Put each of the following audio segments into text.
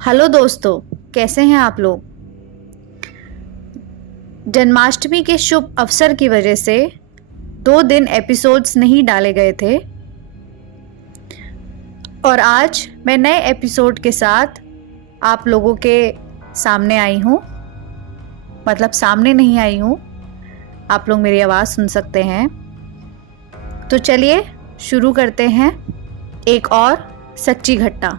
Hello दोस्तों, कैसे हैं आप लोग। जन्माष्टमी के शुभ अवसर की वजह से 2 दिन एपिसोड्स नहीं डाले गए थे और आज मैं नए एपिसोड के साथ आप लोगों के सामने आई हूँ। मतलब सामने नहीं आई हूँ, आप लोग मेरी आवाज़ सुन सकते हैं। तो चलिए शुरू करते हैं एक और सच्ची घटना।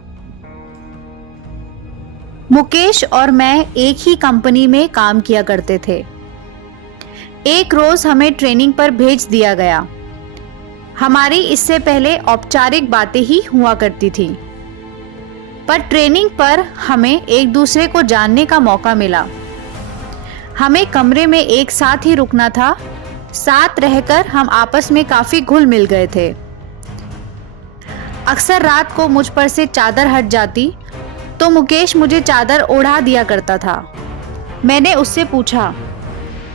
मुकेश और मैं एक ही कंपनी में काम किया करते थे। एक रोज हमें ट्रेनिंग पर भेज दिया गया। हमारी इससे पहले औपचारिक बातें ही हुआ करती थी, पर ट्रेनिंग पर हमें एक दूसरे को जानने का मौका मिला। हमें कमरे में एक साथ ही रुकना था। साथ रहकर हम आपस में काफी घुल मिल गए थे। अक्सर रात को मुझ पर से चादर हट जाती तो मुकेश मुझे चादर ओढ़ा दिया करता था। मैंने उससे पूछा,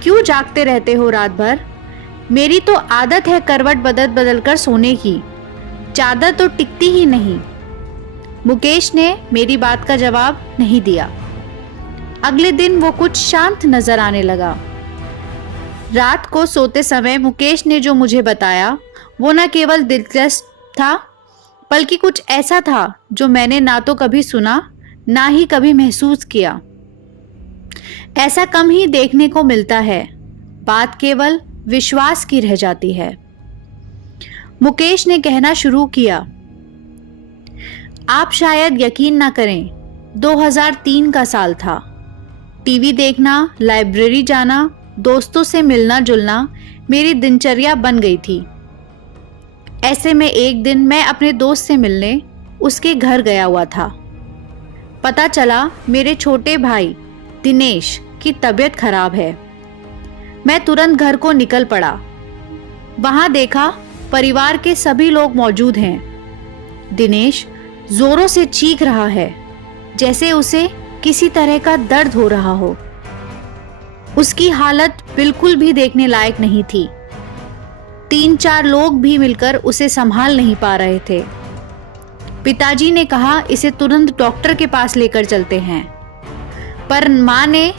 क्यों जागते रहते हो रात भर? मेरी तो आदत है करवट बदल बदल कर सोने की, चादर तो टिकती ही नहीं। मुकेश ने मेरी बात का जवाब नहीं दिया। अगले दिन वो कुछ शांत नजर आने लगा। रात को सोते समय मुकेश ने जो मुझे बताया वो न केवल दिलचस्प था, बल्कि कुछ ऐसा था जो मैंने ना तो कभी सुना ना ही कभी महसूस किया। ऐसा कम ही देखने को मिलता है। बात केवल विश्वास की रह जाती है। मुकेश ने कहना शुरू किया, आप शायद यकीन ना करें, 2003 का साल था। टीवी देखना, लाइब्रेरी जाना, दोस्तों से मिलना जुलना मेरी दिनचर्या बन गई थी। ऐसे में एक दिन मैं अपने दोस्त से मिलने उसके घर गया हुआ था। पता चला मेरे छोटे भाई दिनेश की तबीयत खराब है। मैं तुरंत घर को निकल पड़ा। वहां देखा परिवार के सभी लोग मौजूद हैं। दिनेश जोरों से चीख रहा है, जैसे उसे किसी तरह का दर्द हो रहा हो। उसकी हालत बिल्कुल भी देखने लायक नहीं थी। 3-4 लोग भी मिलकर उसे संभाल नहीं पा रहे थे। पिताजी ने कहा, इसे तुरंत डॉक्टर के पास लेकर चलते हैं, पर मां ने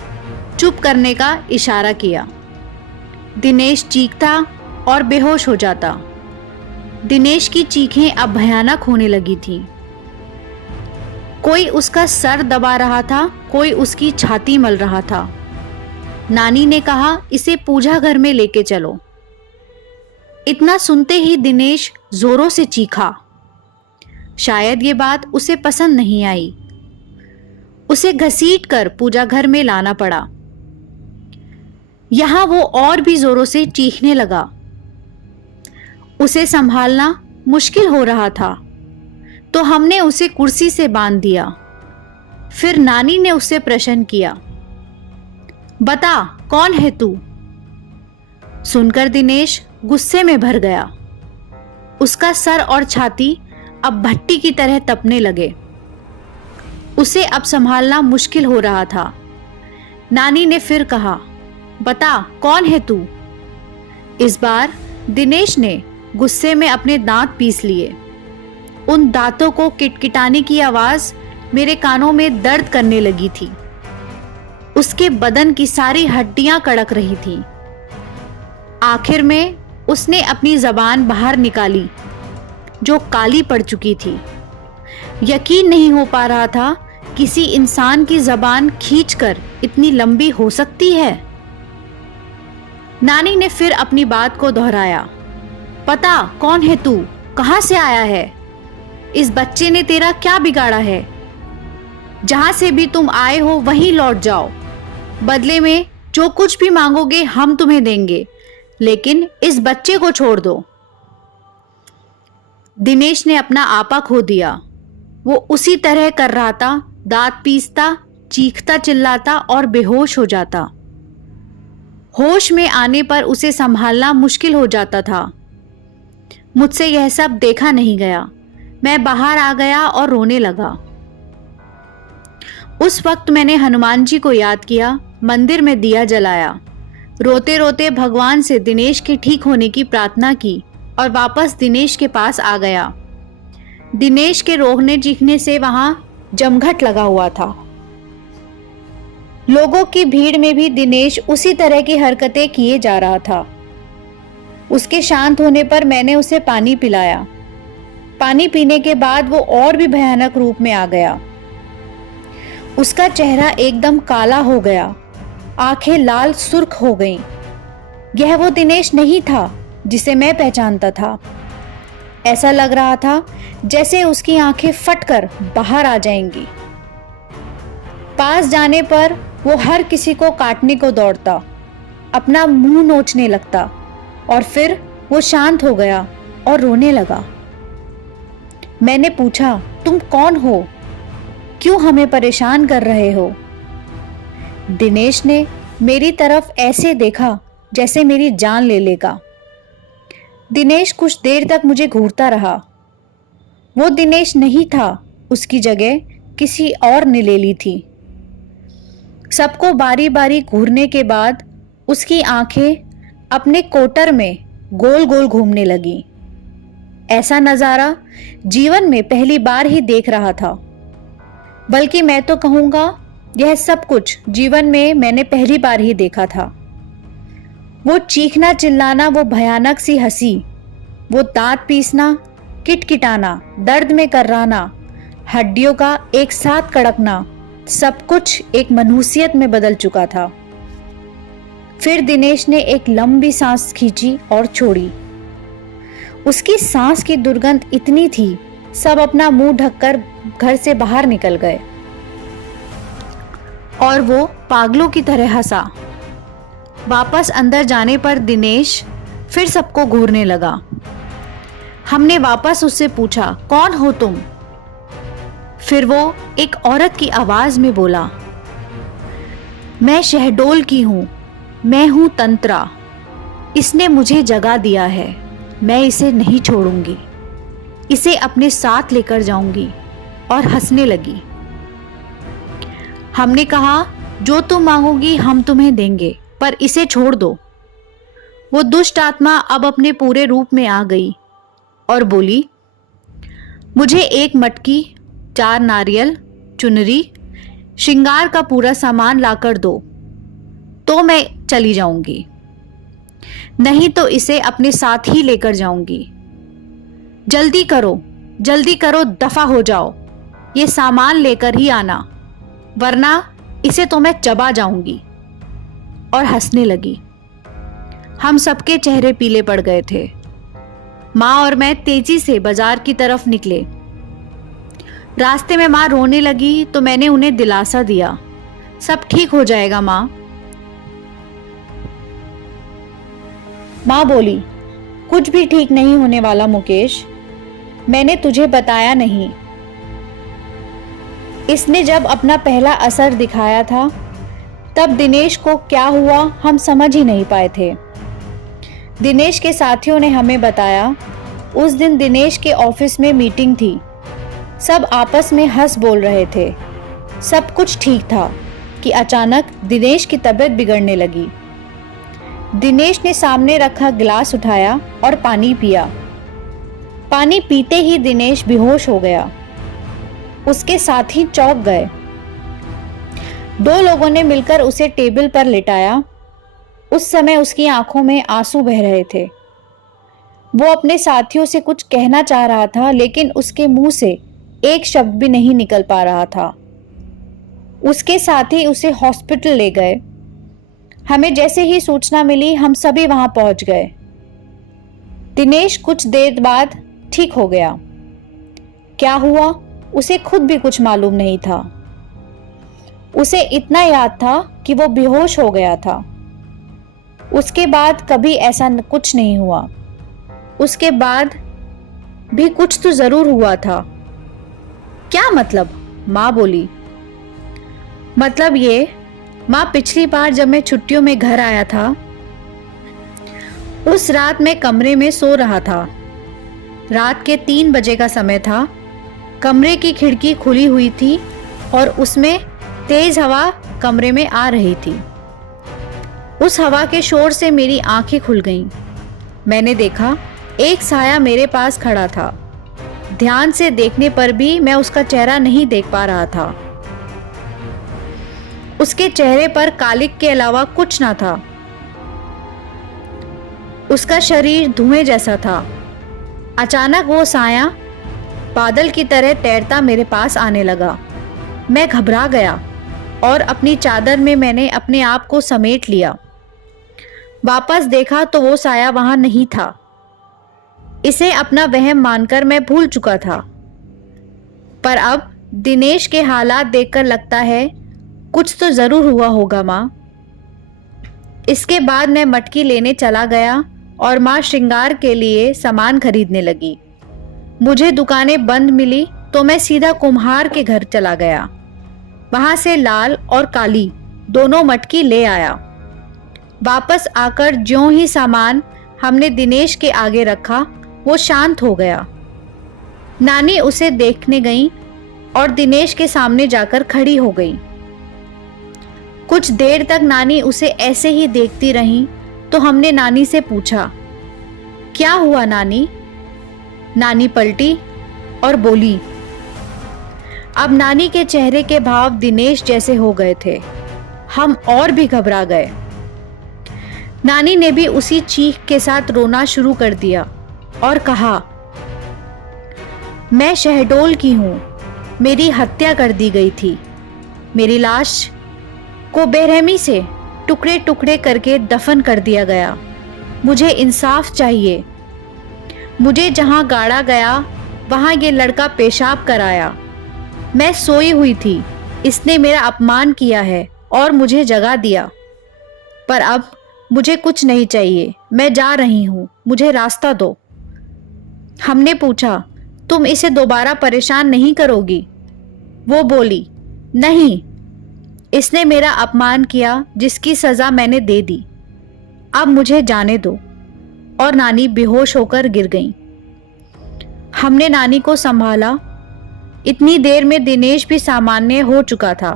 चुप करने का इशारा किया। दिनेश चीखता और बेहोश हो जाता। दिनेश की चीखें अब भयानक होने लगी थीं। कोई उसका सर दबा रहा था, कोई उसकी छाती मल रहा था। नानी ने कहा, इसे पूजा घर में लेके चलो। इतना सुनते ही दिनेश जोरों से चीखा। शायद ये बात उसे पसंद नहीं आई। उसे घसीटकर पूजा घर में लाना पड़ा। यहां वो और भी जोरों से चीखने लगा। उसे संभालना मुश्किल हो रहा था, तो हमने उसे कुर्सी से बांध दिया। फिर नानी ने उससे प्रश्न किया, बता कौन है तू? सुनकर दिनेश गुस्से में भर गया। उसका सर और छाती अब भट्टी की तरह तपने लगे। उसे अब संभालना मुश्किल हो रहा था। नानी ने फिर कहा, बता कौन है तू? इस बार दिनेश ने गुस्से में अपने दांत पीस लिए। उन दांतों को किटकिटाने की आवाज मेरे कानों में दर्द करने लगी थी। उसके बदन की सारी हड्डियां कड़क रही थीं। आखिर में उसने अपनी जबान बाहर निकाली, जो काली पड़ चुकी थी। यकीन नहीं हो पा रहा था किसी इंसान की जबान खींचकर इतनी लंबी हो सकती है। नानी ने फिर अपनी बात को दोहराया, पता कौन है तू? कहां से आया है? इस बच्चे ने तेरा क्या बिगाड़ा है? जहां से भी तुम आए हो वहीं लौट जाओ। बदले में जो कुछ भी मांगोगे हम तुम्हें देंगे, लेकिन इस बच्चे को छोड़ दो। दिनेश ने अपना आपा खो दिया। वो उसी तरह कर रहा था, दांत पीसता, चीखता चिल्लाता और बेहोश हो जाता। होश में आने पर उसे संभालना मुश्किल हो जाता था। मुझसे यह सब देखा नहीं गया। मैं बाहर आ गया और रोने लगा। उस वक्त मैंने हनुमान जी को याद किया, मंदिर में दिया जलाया। रोते रोते भगवान से दिनेश के ठीक होने की प्रार्थना की और वापस दिनेश के पास आ गया। दिनेश के रोने चीखने से वहां जमघट लगा हुआ था। लोगों की भीड़ में भी दिनेश उसी तरह की हरकतें किए जा रहा था। उसके शांत होने पर मैंने उसे पानी पिलाया। पानी पीने के बाद वो और भी भयानक रूप में आ गया। उसका चेहरा एकदम काला हो गया, आंखें लाल सुर्ख हो गईं। यह वो दिनेश नहीं था जिसे मैं पहचानता था। ऐसा लग रहा था जैसे उसकी आंखें फटकर बाहर आ जाएंगी। पास जाने पर वो हर किसी को काटने को दौड़ता, अपना मुंह नोचने लगता और फिर वो शांत हो गया और रोने लगा। मैंने पूछा, तुम कौन हो? क्यों हमें परेशान कर रहे हो? दिनेश ने मेरी तरफ ऐसे देखा जैसे मेरी जान ले लेगा। दिनेश कुछ देर तक मुझे घूरता रहा। वो दिनेश नहीं था, उसकी जगह किसी और ने ले ली थी। सबको बारी बारी घूरने के बाद उसकी आंखें अपने कोटर में गोल गोल घूमने लगी। ऐसा नजारा जीवन में पहली बार ही देख रहा था। बल्कि मैं तो कहूंगा यह सब कुछ जीवन में मैंने पहली बार ही देखा था। वो चीखना चिल्लाना, वो भयानक सी हंसी, वो दांत पीसना, किटकिटाना, दर्द में कर्राना, हड्डियों का एक साथ कड़कना, सब कुछ एक मनहूसियत में बदल चुका था। फिर दिनेश ने एक लंबी सांस खींची और छोड़ी। उसकी सांस की दुर्गंध इतनी थी, सब अपना मुंह ढककर घर से बाहर निकल गए और वो पागलों की तरह हंसा। वापस अंदर जाने पर दिनेश फिर सबको घूरने लगा। हमने वापस उससे पूछा, कौन हो तुम? फिर वो एक औरत की आवाज में बोला, मैं शहडोल की हूं, मैं हूं तंत्रा। इसने मुझे जगा दिया है, मैं इसे नहीं छोड़ूंगी, इसे अपने साथ लेकर जाऊंगी। और हंसने लगी। हमने कहा, जो तुम मांगोगी हम तुम्हें देंगे, पर इसे छोड़ दो। वो दुष्ट आत्मा अब अपने पूरे रूप में आ गई और बोली, मुझे एक मटकी, 4 नारियल, चुनरी, श्रृंगार का पूरा सामान लाकर दो, तो मैं चली जाऊंगी, नहीं तो इसे अपने साथ ही लेकर जाऊंगी। जल्दी करो, दफा हो जाओ, ये सामान लेकर ही आना, वरना इसे तो मैं चबा जाऊंगी। और हंसने लगी। हम सबके चेहरे पीले पड़ गए थे। माँ और मैं तेजी से बाजार की तरफ निकले। रास्ते में माँ रोने लगी तो मैंने उन्हें दिलासा दिया, सब ठीक हो जाएगा माँ। माँ बोली, कुछ भी ठीक नहीं होने वाला मुकेश, मैंने तुझे बताया नहीं। इसने जब अपना पहला असर दिखाया था तब दिनेश को क्या हुआ हम समझ ही नहीं पाए थे। दिनेश के साथियों ने हमें बताया, उस दिन दिनेश के ऑफिस में मीटिंग थी। सब आपस में हंस बोल रहे थे, सब कुछ ठीक था कि अचानक दिनेश की तबीयत बिगड़ने लगी। दिनेश ने सामने रखा गिलास उठाया और पानी पिया। पानी पीते ही दिनेश बेहोश हो गया। उसके साथी चौंक गए। 2 लोगों ने मिलकर उसे टेबल पर लिटाया। उस समय उसकी आंखों में आंसू बह रहे थे। वो अपने साथियों से कुछ कहना चाह रहा था, लेकिन उसके मुंह से एक शब्द भी नहीं निकल पा रहा था। उसके साथी उसे हॉस्पिटल ले गए। हमें जैसे ही सूचना मिली हम सभी वहां पहुंच गए। दिनेश कुछ देर बाद ठीक हो गया। क्या हुआ उसे खुद भी कुछ मालूम नहीं था। उसे इतना याद था कि वो बेहोश हो गया था। उसके बाद कभी ऐसा कुछ नहीं हुआ। उसके बाद भी कुछ तो जरूर हुआ था। क्या मतलब? माँ बोली। मतलब ये, माँ, पिछली बार जब मैं छुट्टियों में घर आया था, उस रात मैं कमरे में सो रहा था। रात के 3 बजे का समय था। कमरे की खिड़की खुली हुई थी और उसमें तेज हवा कमरे में आ रही थी। उस हवा के शोर से मेरी आंखें खुल गईं। मैंने देखा एक साया मेरे पास खड़ा था। ध्यान से देखने पर भी मैं उसका चेहरा नहीं देख पा रहा था। उसके चेहरे पर कालिक के अलावा कुछ ना था। उसका शरीर धुएं जैसा था। अचानक वो साया बादल की तरह तैरता मेरे पास आने लगा। मैं घबरा गया और अपनी चादर में मैंने अपने आप को समेट लिया। वापस देखा तो वो साया वहां नहीं था। इसे अपना वहम मानकर मैं भूल चुका था। पर अब दिनेश के हालात देखकर लगता है कुछ तो जरूर हुआ होगा माँ। इसके बाद मैं मटकी लेने चला गया और माँ श्रृंगार के लिए सामान खरीदने लगी। मुझे दुकानें बंद मिली तो मैं सीधा कुम्हार के घर चला गया। वहां से लाल और काली दोनों मटकी ले आया। वापस आकर ज्यों ही सामान हमने दिनेश के आगे रखा, वो शांत हो गया। नानी उसे देखने गई और दिनेश के सामने जाकर खड़ी हो गई। कुछ देर तक नानी उसे ऐसे ही देखती रही तो हमने नानी से पूछा, क्या हुआ नानी? नानी पलटी और बोली। अब नानी के चेहरे के भाव दिनेश जैसे हो गए थे। हम और भी घबरा गए। नानी ने भी उसी चीख के साथ रोना शुरू कर दिया और कहा, मैं शहडोल की हूं, मेरी हत्या कर दी गई थी। मेरी लाश को बेरहमी से टुकड़े टुकड़े करके दफन कर दिया गया। मुझे इंसाफ चाहिए। मुझे जहां गाड़ा गया वहां ये लड़का पेशाब कराया। मैं सोई हुई थी, इसने मेरा अपमान किया है और मुझे जगा दिया। पर अब मुझे कुछ नहीं चाहिए, मैं जा रही हूं, मुझे रास्ता दो। हमने पूछा, तुम इसे दोबारा परेशान नहीं करोगी? वो बोली, नहीं, इसने मेरा अपमान किया जिसकी सजा मैंने दे दी। अब मुझे जाने दो। और नानी बेहोश होकर गिर गई। हमने नानी को संभाला। इतनी देर में दिनेश भी सामान्य हो चुका था।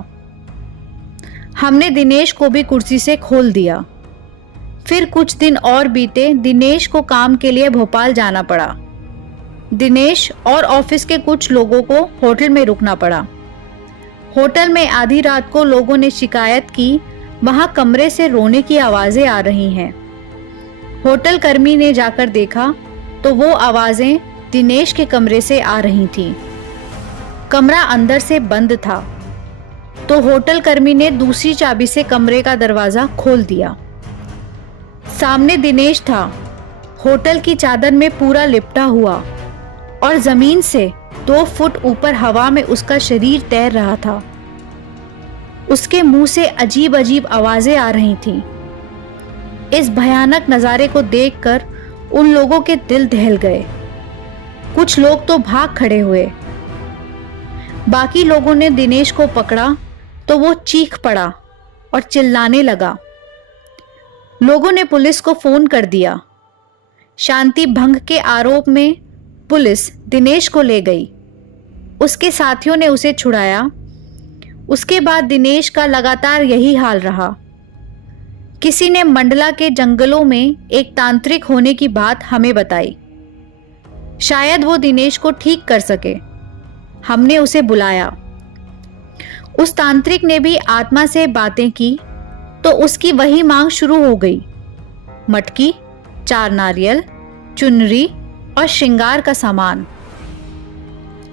हमने दिनेश को भी कुर्सी से खोल दिया। फिर कुछ दिन और बीते। दिनेश को काम के लिए भोपाल जाना पड़ा। दिनेश और ऑफिस के कुछ लोगों को होटल में रुकना पड़ा। होटल में आधी रात को लोगों ने शिकायत की, वहां कमरे से रोने की आवाजें आ रही हैं। होटल कर्मी ने जाकर देखा तो वो आवाजें दिनेश के कमरे से आ रही थीं। कमरा अंदर से बंद था तो होटल कर्मी ने दूसरी चाबी से कमरे का दरवाजा खोल दिया। सामने दिनेश था, होटल की चादर में पूरा लिपटा हुआ और जमीन से 2 फुट ऊपर हवा में उसका शरीर तैर रहा था। उसके मुंह से अजीब अजीब आवाजें आ रही थीं। इस भयानक नजारे को देखकर उन लोगों के दिल दहल गए। कुछ लोग तो भाग खड़े हुए। बाकी लोगों ने दिनेश को पकड़ा तो वो चीख पड़ा और चिल्लाने लगा। लोगों ने पुलिस को फोन कर दिया। शांति भंग के आरोप में पुलिस दिनेश को ले गई। उसके साथियों ने उसे छुड़ाया। उसके बाद दिनेश का लगातार यही हाल रहा। किसी ने मंडला के जंगलों में एक तांत्रिक होने की बात हमें बताई। शायद वो दिनेश को ठीक कर सके। हमने उसे बुलाया। उस तांत्रिक ने भी आत्मा से बातें की तो उसकी वही मांग शुरू हो गई। मटकी, 4 नारियल, चुनरी और श्रृंगार का सामान।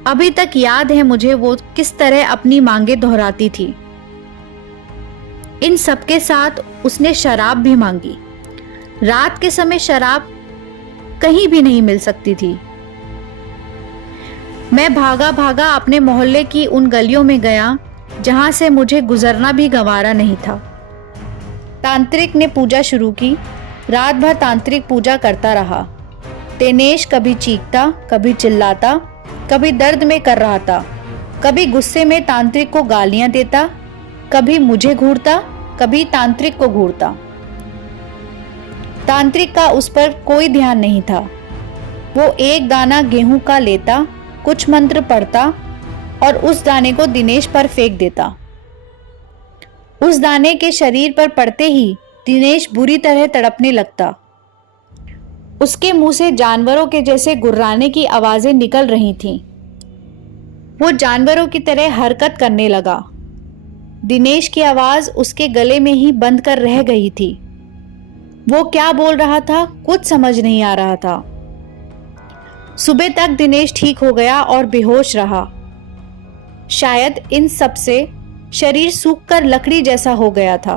अभी तक याद है मुझे वो किस तरह अपनी मांगें दोहराती थी। इन सबके साथ उसने शराब भी मांगी। रात के समय शराब कहीं भी नहीं मिल सकती थी। मैं भागा भागा अपने मोहल्ले की उन गलियों में गया जहां से मुझे गुजरना भी गंवारा नहीं था। तांत्रिक ने पूजा शुरू की। रात भर तांत्रिक पूजा करता रहा। दिनेश कभी चीखता, कभी चिल्लाता, कभी दर्द में कर रहा था, कभी गुस्से में तांत्रिक को गालियां देता, कभी मुझे घूरता, कभी तांत्रिक को घूरता। तांत्रिक का उस पर कोई ध्यान नहीं था। वो एक दाना गेहूं का लेता, कुछ मंत्र पढ़ता और उस दाने को दिनेश पर फेंक देता। उस दाने के शरीर पर पड़ते ही दिनेश बुरी तरह तड़पने लगता। उसके मुंह से जानवरों के जैसे गुर्राने की आवाजें निकल रही थीं। वो जानवरों की तरह हरकत करने लगा। दिनेश की आवाज उसके गले में ही बंद कर रह गई थी। वो क्या बोल रहा था कुछ समझ नहीं आ रहा था। सुबह तक दिनेश ठीक हो गया और बेहोश रहा। शायद इन सब से शरीर सूखकर लकड़ी जैसा हो गया था।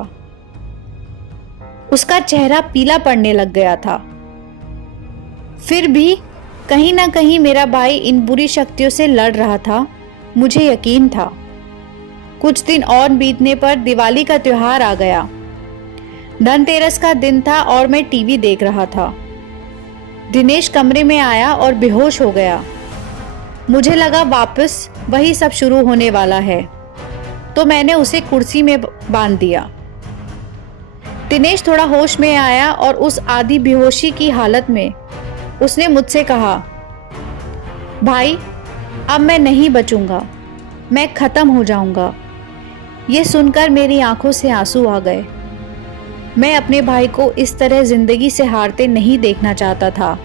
उसका चेहरा पीला पड़ने लग गया था। फिर भी कहीं ना कहीं मेरा भाई इन बुरी शक्तियों से लड़ रहा था, मुझे यकीन था। कुछ दिन और बीतने पर दिवाली का त्योहार आ गया। धनतेरस का दिन था और मैं टीवी देख रहा था। दिनेश कमरे में आया और बेहोश हो गया। मुझे लगा वापस वही सब शुरू होने वाला है, तो मैंने उसे कुर्सी में बांध दिया। दिनेश थोड़ा होश में आया और उस आधी बेहोशी की हालत में उसने मुझसे कहा, भाई अब मैं नहीं बचूंगा, मैं खत्म हो जाऊंगा। ये सुनकर मेरी आंखों से आंसू आ गए। मैं अपने भाई को इस तरह जिंदगी से हारते नहीं देखना चाहता था।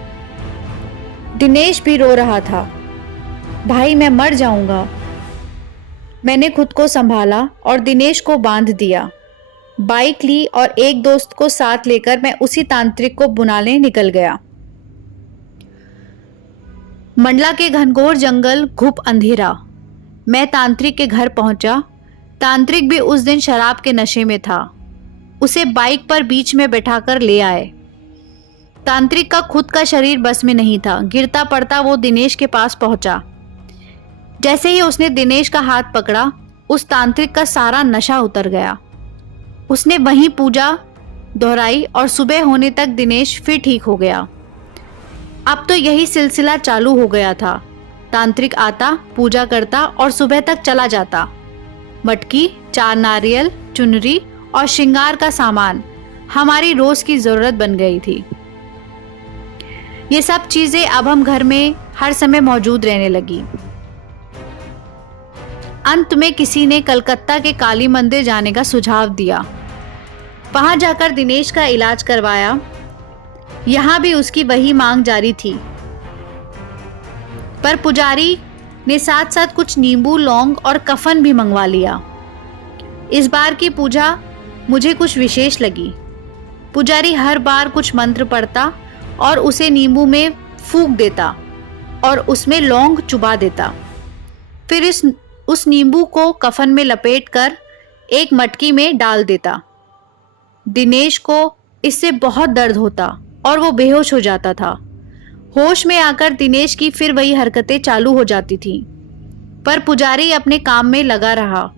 दिनेश भी रो रहा था, भाई मैं मर जाऊंगा। मैंने खुद को संभाला और दिनेश को बांध दिया। बाइक ली और एक दोस्त को साथ लेकर मैं उसी तांत्रिक को बुलाने निकल गया। मंडला के घनघोर जंगल, घुप अंधेरा। मैं तांत्रिक के घर पहुंचा। तांत्रिक भी उस दिन शराब के नशे में था। उसे बाइक पर बीच में बैठाकर ले आए। तांत्रिक का खुद का शरीर बस में नहीं था। गिरता पड़ता वो दिनेश के पास पहुंचा। जैसे ही उसने दिनेश का हाथ पकड़ा, उस तांत्रिक का सारा नशा उतर गया। उसने वहीं पूजा दोहराई और सुबह होने तक दिनेश फिर ठीक हो गया। अब तो यही सिलसिला चालू हो गया था। तांत्रिक आता, पूजा करता और सुबह तक चला जाता। मटकी, 4 नारियल, चुनरी और श्रृंगार का सामान हमारी रोज की जरूरत बन गई थी। ये सब चीजें अब हम घर में हर समय मौजूद रहने लगी। अंत में किसी ने कलकत्ता के काली मंदिर जाने का सुझाव दिया। वहां जाकर दिनेश का इलाज करवाया। यहां भी उसकी वही मांग जारी थी, पर पुजारी ने साथ साथ कुछ नींबू, लौंग और कफन भी मंगवा लिया। इस बार की पूजा मुझे कुछ विशेष लगी। पुजारी हर बार कुछ मंत्र पढ़ता और उसे नींबू में फूंक देता और उसमें लौंग चुबा देता। फिर उस नींबू को कफन में लपेटकर एक मटकी में डाल देता। दिनेश को इससे बहुत दर्द होता और वो बेहोश हो जाता था। होश में आकर दिनेश की फिर वही हरकतें चालू हो जाती थीं, पर पुजारी अपने काम में लगा रहा।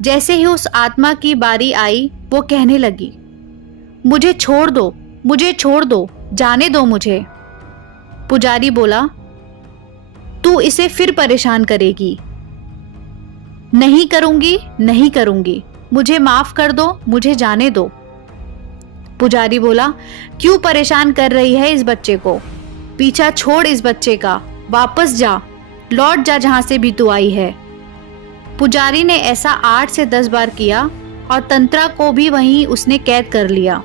जैसे ही उस आत्मा की बारी आई, वो कहने लगी, मुझे छोड़ दो, मुझे छोड़ दो, जाने दो मुझे। पुजारी बोला, तू इसे फिर परेशान करेगी। नहीं करूंगी, नहीं करूंगी, मुझे माफ कर दो, मुझे जाने दो। पुजारी बोला, क्यों परेशान कर रही है इस बच्चे को? पीछा छोड़ इस बच्चे का, वापस जा, लौट जा जहां से भी तू आई है। पुजारी ने ऐसा 8 से 10 बार किया और तंत्रा को भी वहीं उसने कैद कर लिया।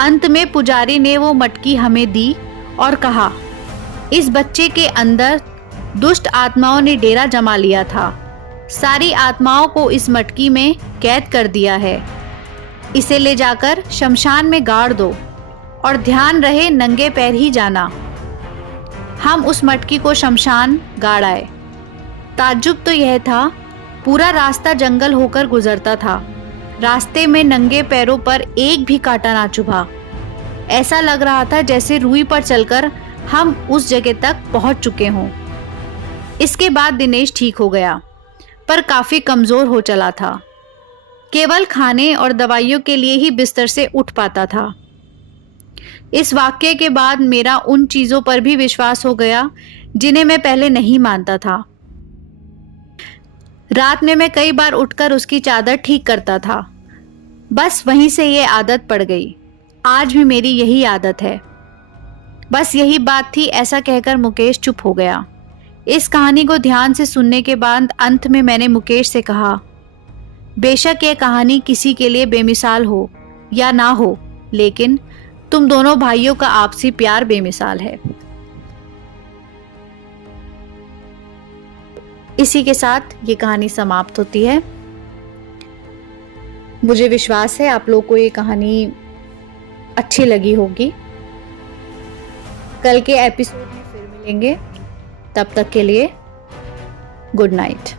अंत में पुजारी ने वो मटकी हमें दी और कहा, इस बच्चे के अंदर दुष्ट आत्माओं ने डेरा जमा लिया था। सारी आत्माओं को इस मटकी में कैद कर दिया है। इसे ले जाकर शमशान में गाड़ दो और ध्यान रहे नंगे पैर ही जाना। हम उस मटकी को शमशान गाड़ आए। ताज्जुब तो यह था, पूरा रास्ता जंगल होकर गुजरता था। रास्ते में नंगे पैरों पर एक भी कांटा ना चुभा। ऐसा लग रहा था जैसे रुई पर चलकर हम उस जगह तक पहुंच चुके हों। इसके बाद दिनेश ठीक हो गया, पर काफी कमजोर हो चला था। केवल खाने और दवाइयों के लिए ही बिस्तर से उठ पाता था। इस वाक्य के बाद मेरा उन चीजों पर भी विश्वास हो गया जिन्हें मैं पहले नहीं मानता था। रात में मैं कई बार उठकर उसकी चादर ठीक करता था। बस वहीं से ये आदत पड़ गई। आज भी मेरी यही आदत है। बस यही बात थी, ऐसा कहकर मुकेश चुप हो गया। इस कहानी को ध्यान से सुनने के बाद अंत में मैंने मुकेश से कहा, बेशक ये कहानी किसी के लिए बेमिसाल हो या ना हो, लेकिन तुम दोनों भाइयों का आपसी प्यार बेमिसाल है। इसी के साथ ये कहानी समाप्त होती है। मुझे विश्वास है आप लोगों को ये कहानी अच्छी लगी होगी। कल के एपिसोड में फिर मिलेंगे, तब तक के लिए गुड नाइट।